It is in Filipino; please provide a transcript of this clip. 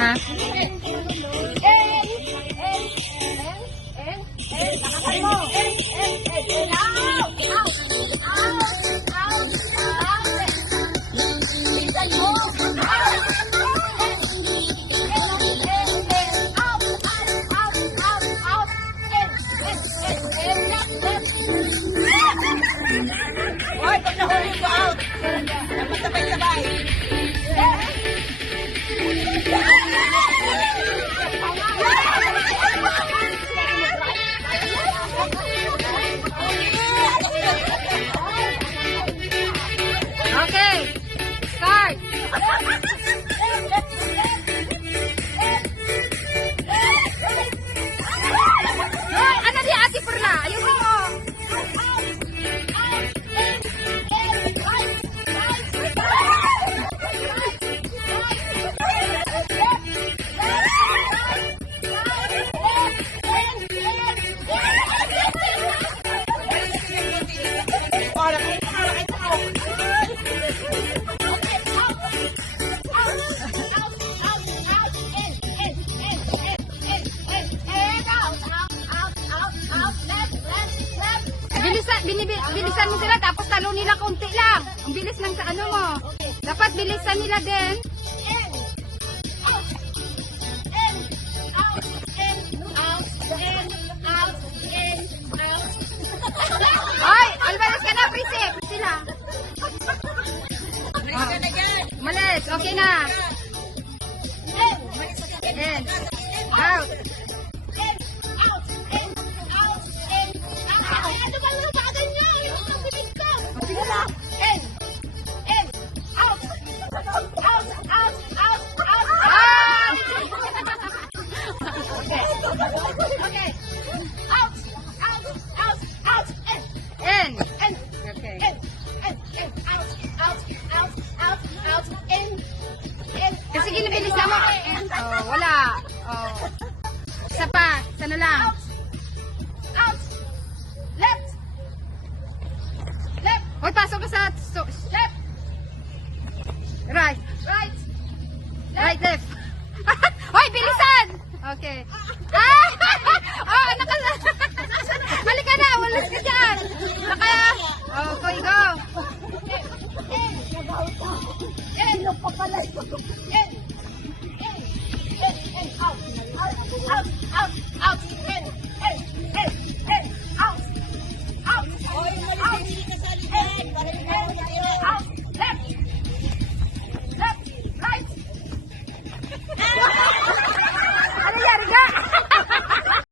Ha? Hoy, pag nahuli ko out. Dapat sabay-sabay. Okay. Start. Ano di Ate Perla? Ayusin mo. Bilisan mo sila tapos talo nila konti lang. Ang bilis lang sa ano mo. Dapat bilisan nila din. Ay, albalas ka na, Prisip. Sila. Malis, okay na. In. Out. Kasi ginibilis na mo. Oh, wala. Oh. Isa pa. Isa na lang. Out. Left. Left. Hoy, pasok ka sa...